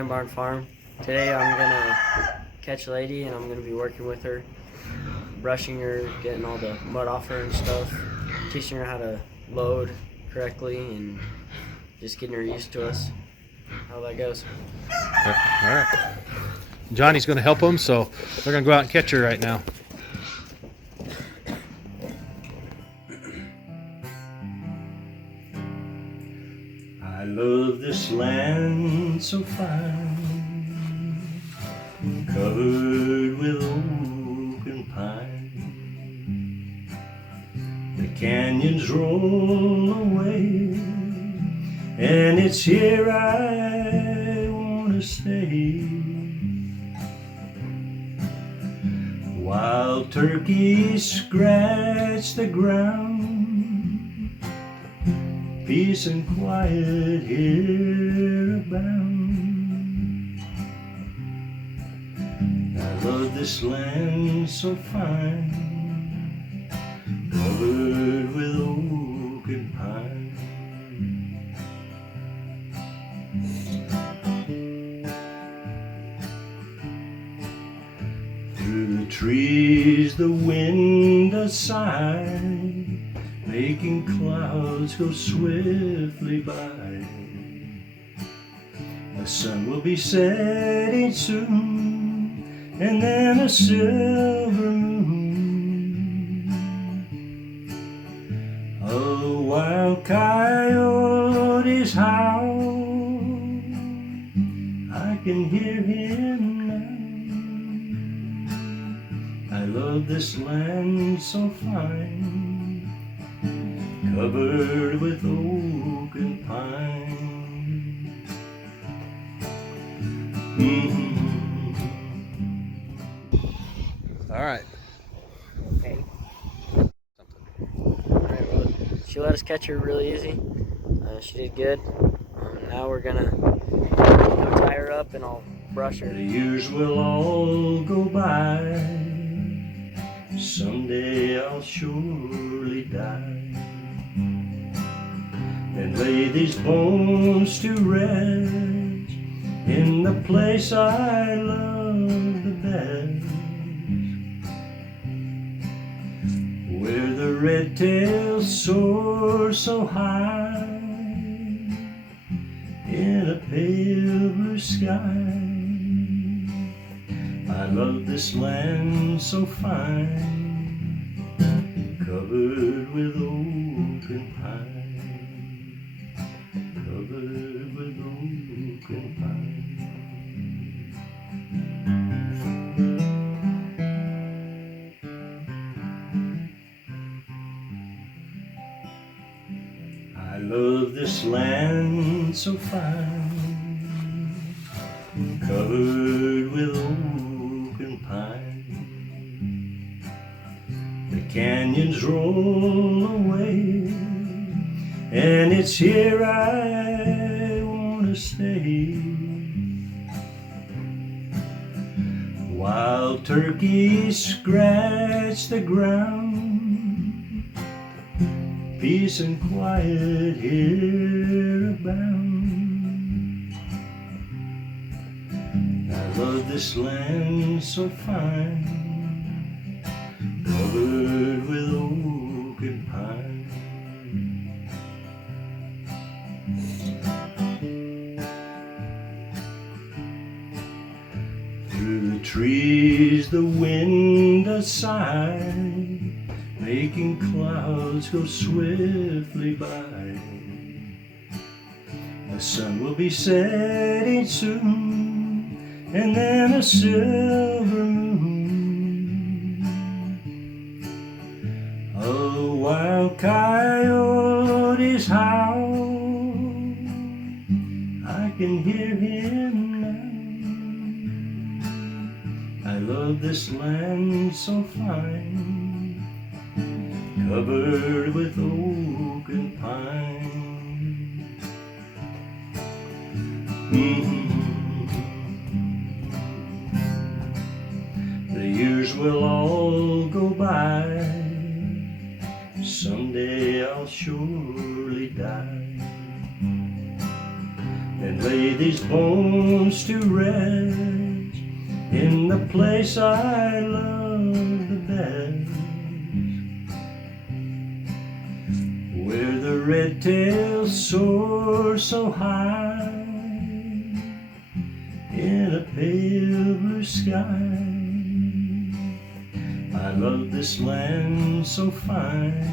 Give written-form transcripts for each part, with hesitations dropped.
Tin Barn Farm. Today I'm gonna catch a lady and I'm gonna be working with her, brushing her, getting all the mud off her and stuff, teaching her how to load correctly and just getting her used to us. How that goes. All right. Johnny's going to help them, so they're going to go out and catch her right now. I love this land so fine, covered with oak and pine. The canyons roll away, and it's here I want to stay. Wild turkeys scratch the ground, peace and quiet here abound. I love this land so fine, covered with oak and pine. Through the trees the wind does sigh, making clouds go swiftly by. The sun will be setting soon, and then a silver moon. A wild coyote's howl, I can hear him now. I love this land so fine, covered with oak and pine. All right. Okay. Alright, well, she let us catch her really easy. She did good. Now we're gonna go tie her up and I'll brush her. The years will all go by, someday I'll surely die, and lay these bones to rest in the place I love the best, where the red-tails soar so high in a pale blue sky. I love this land so fine, covered with oak and pine, covered with oak and pine. I love this land so fine, covered with oak and pine. The canyons roll away, and it's here I want to stay. Wild turkeys scratch the ground, peace and quiet here abound. I love this land so fine, covered with oak and pine. Through the trees the wind does sigh, making clouds go swiftly by. The sun will be setting soon, and then a silver moon. A wild coyote's howl, I can hear him now. I love this land so fine, covered with oak and pine. The years will all go by, someday I'll surely die, and lay these bones to rest in the place I love the best, where the red tails soar so high in a pale blue sky. I love this land so fine,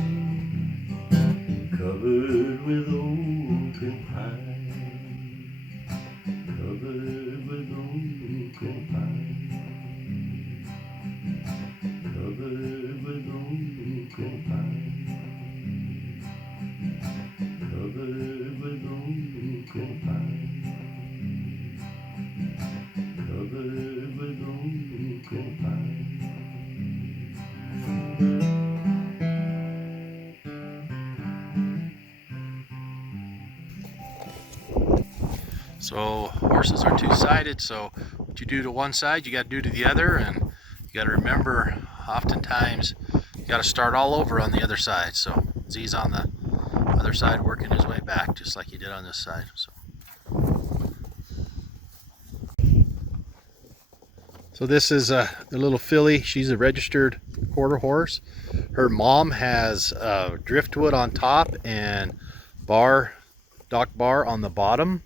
covered with open pine, covered with open pine, covered with open pine, covered with open pine, covered with open pine. So horses are two-sided, so what you do to one side you got to do to the other, and you got to remember oftentimes you got to start all over on the other side. So Z's on the other side working his way back just like he did on this side. So this is the little filly. She's a registered quarter horse. Her mom has driftwood on top and dock bar on the bottom,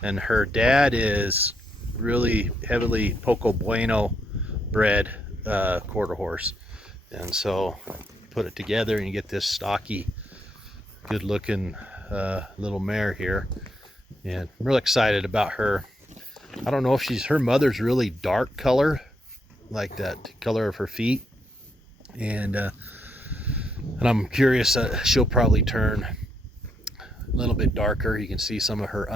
and her dad is really heavily Poco Bueno bred quarter horse. And so put it together and you get this stocky, good looking little mare here, and I'm really excited about her. I don't know if her mother's really dark color, like that color of her feet, and I'm curious, she'll probably turn a little bit darker. You can see some of her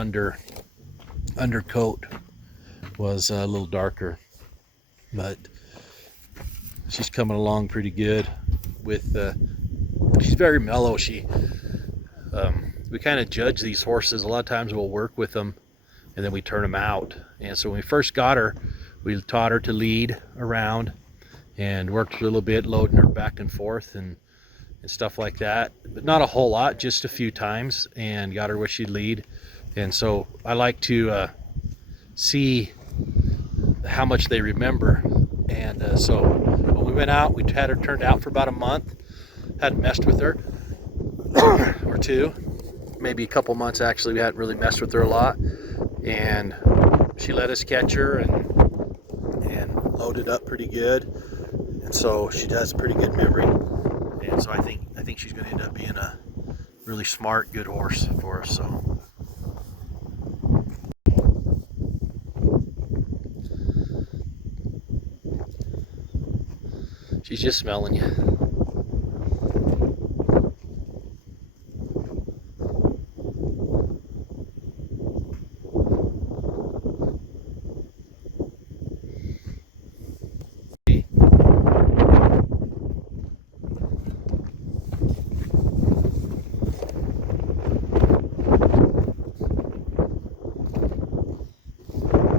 undercoat was a little darker, but she's coming along pretty good with she's very mellow. We kind of judge these horses. A lot of times we'll work with them and then we turn them out. And so when we first got her, we taught her to lead around and worked a little bit, loading her back and forth and stuff like that, but not a whole lot, just a few times, and got her where she'd lead. And so I like to see how much they remember. And so when we went out, we had her turned out for about a month, hadn't messed with her or two, maybe a couple months actually. We hadn't really messed with her a lot, and she let us catch her and loaded up pretty good, and so she has pretty good memory. And so I think she's going to end up being a really smart, good horse for us. So she's just smelling you.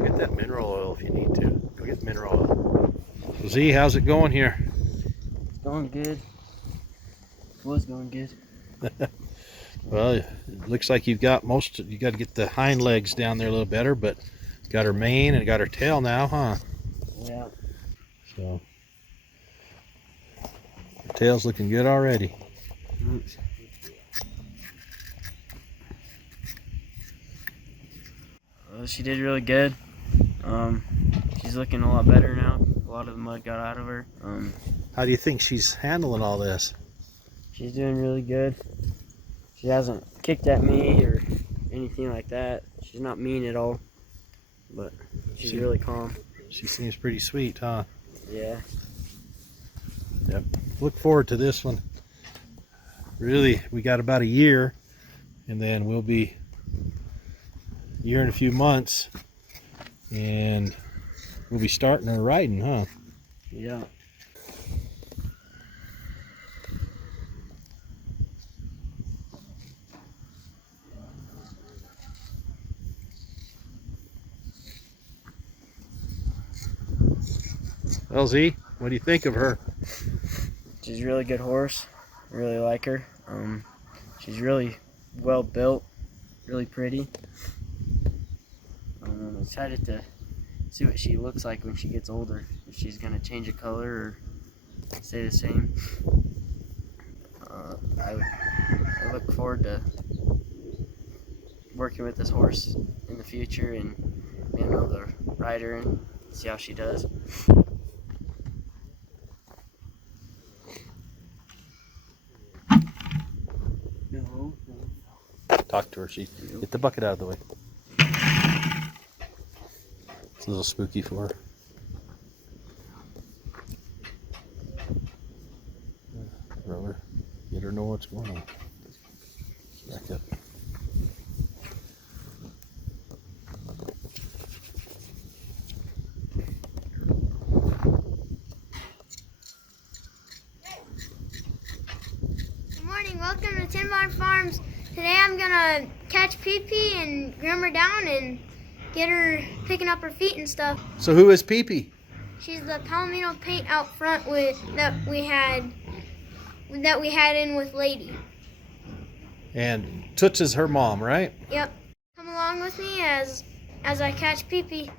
Get that mineral oil if you need to. Go get mineral oil. So Z, how's it going here? Going good. Was going good. Well, it looks like you got to get the hind legs down there a little better, but got her mane and got her tail now, huh? Yeah. So her tail's looking good already. Well, she did really good. She's looking a lot better now. A lot of the mud got out of her. How do you think she's handling all this? She's doing really good. She hasn't kicked at me or anything like that. She's not mean at all, but she's really calm. She seems pretty sweet, huh? Yeah. Yep. Look forward to this one. Really, we got about a year, and then we'll be a year and a few months, and we'll be starting her riding, huh? Yeah. LZ, what do you think of her? She's a really good horse. I really like her. She's really well built, really pretty. Excited to see what she looks like when she gets older. If she's gonna change a color or stay the same. I look forward to working with this horse in the future and being able to ride her and see how she does. No. Talk to her. Get the bucket out of the way. It's a little spooky for her. Rub her. Let her know what's going on. Back up. Good morning, welcome to Tin Barn Farms. Today I'm gonna catch Pee-Pee and groom her down and get her picking up her feet and stuff. So who is Pee-Pee? She's the Palomino Paint out front that we had in with Lady. And Toots is her mom, right? Yep. Come along with me as I catch Pee-Pee.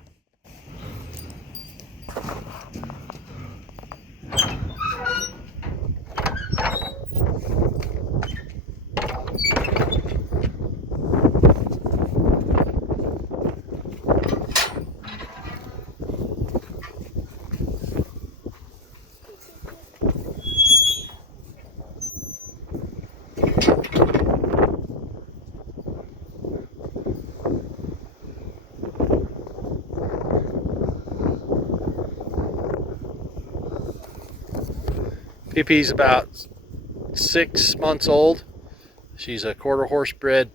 Pee-Pee's about 6 months old. She's a quarter horse bred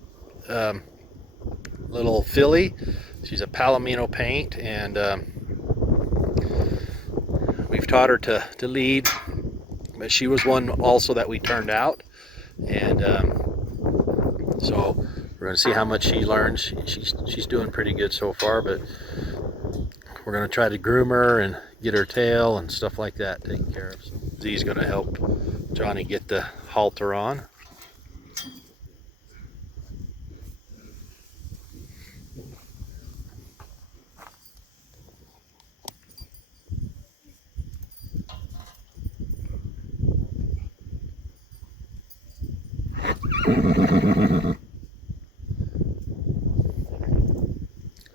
little filly. She's a Palomino paint, and we've taught her to lead, but she was one also that we turned out, and so we're going to see how much she learns. She's doing pretty good so far, but we're going to try to groom her and get her tail and stuff like that taken care of. So Z's going to help Johnny get the halter on.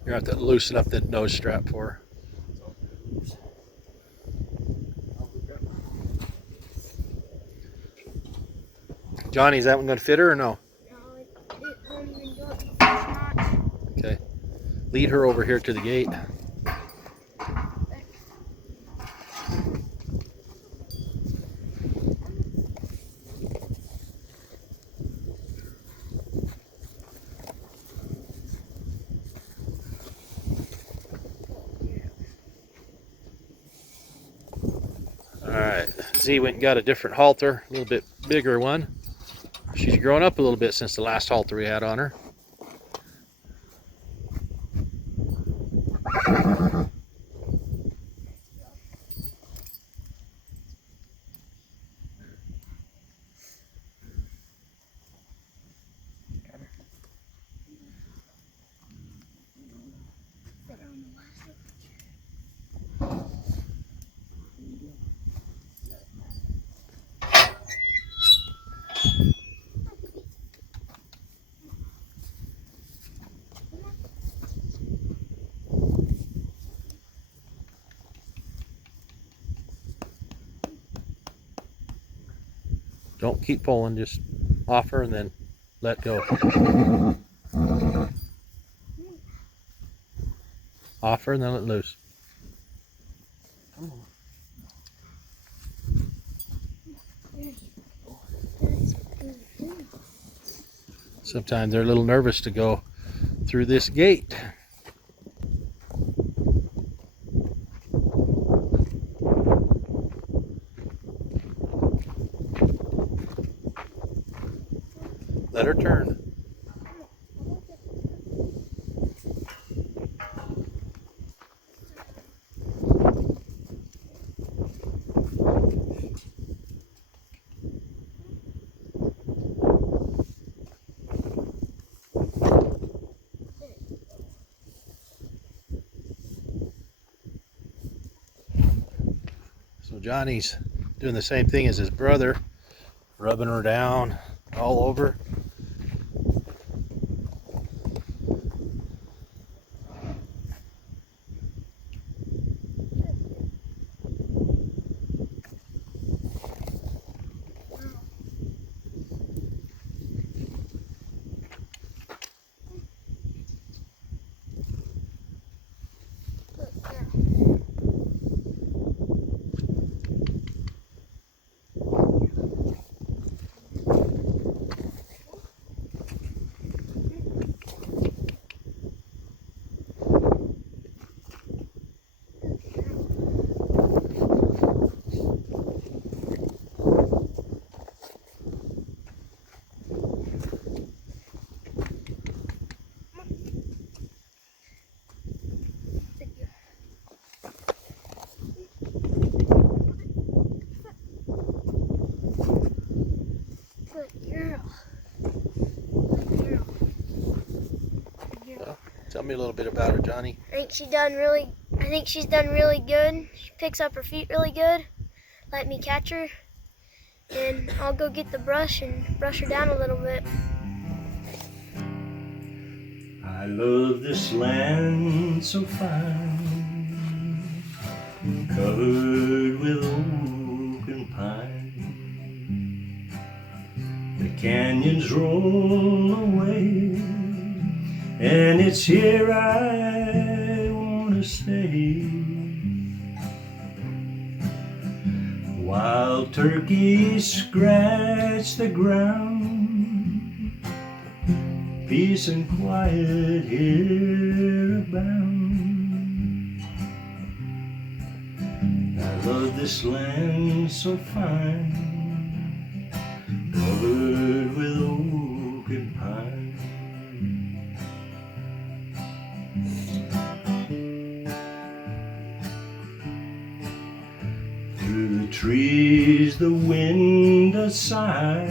You have to loosen up the nose strap for her. Johnny, is that one going to fit her or no? No, it won't even go. It's not. Okay. Lead her over here to the gate. Alright, Z went and got a different halter, a little bit bigger one. She's grown up a little bit since the last halter we had on her. Don't keep pulling, just offer and then let go. Offer and then let loose. Sometimes they're a little nervous to go through this gate. Let her turn. So Johnny's doing the same thing as his brother, rubbing her down all over. Tell me a little bit about her, Johnny. I think she's done really good. She picks up her feet really good. Let me catch her, and I'll go get the brush and brush her down a little bit. I love this land so fine, covered with oak and pine. The canyons roll away, and it's here I want to stay. Wild turkeys scratch the ground, peace and quiet here abound. I love this land so fine, covered with oak and pine. Through the trees the wind does sigh,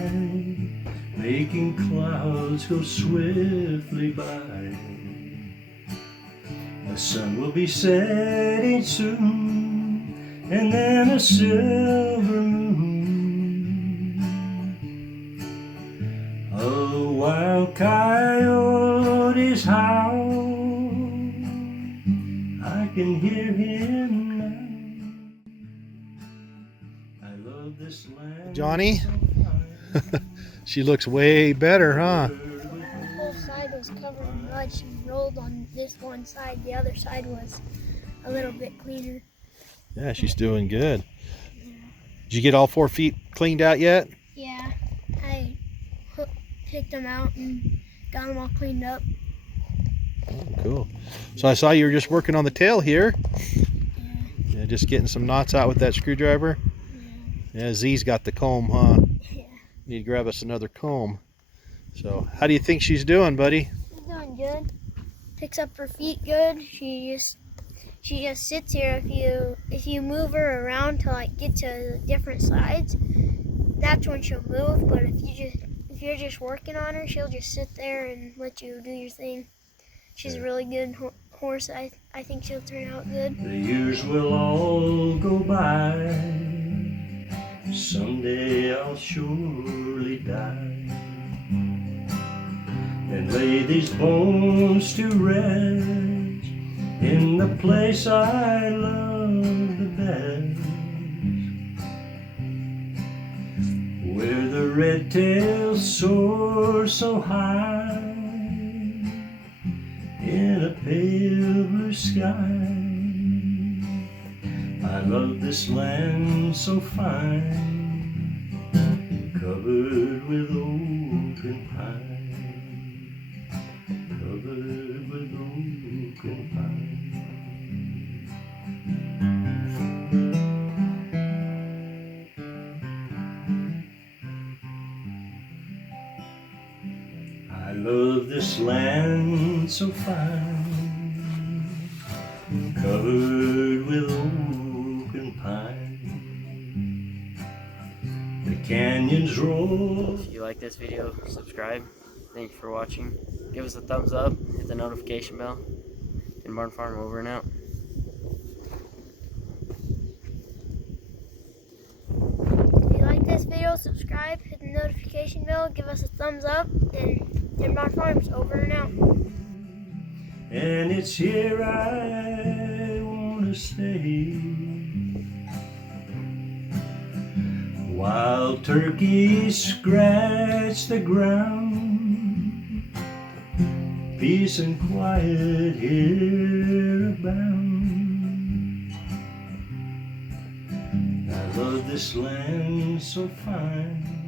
making clouds go swiftly by. The sun will be setting soon, and then a silver moon. A wild coyote's howl, I can hear him now. I love this land. Johnny? She looks way better, huh? The whole side was covered in mud. She rolled on this one side. The other side was a little bit cleaner. Yeah, she's doing good. Did you get all 4 feet cleaned out yet? Yeah, I picked them out and got them all cleaned up. Oh, cool. So I saw you were just working on the tail here. Yeah. Yeah, just getting some knots out with that screwdriver. Yeah. Yeah, Z's got the comb, huh? Yeah. Need to grab us another comb. So, how do you think she's doing, buddy? She's doing good. Picks up her feet good. She just sits here. If you move her around to like get to different sides, that's when she'll move. But if you're just working on her, she'll just sit there and let you do your thing. She's a really good horse. I think she'll turn out good. The years will all go by, someday I'll surely die, and lay these bones to rest in the place I love the best, where the red tails soar so high in a pale blue sky. I love this land so fine, covered with oak and pine, covered with oak and pine. I love this land so fine, covered with oak and pine. The canyons roll. If you like this video, subscribe. Thank you for watching. Give us a thumbs up, hit the notification bell. And Barn Farm over and out. subscribe, hit the notification bell, give us a thumbs up, and Denmark Farms over and out. And it's here I wanna stay. While turkeys scratch the ground, peace and quiet here abound. I love this land so fine.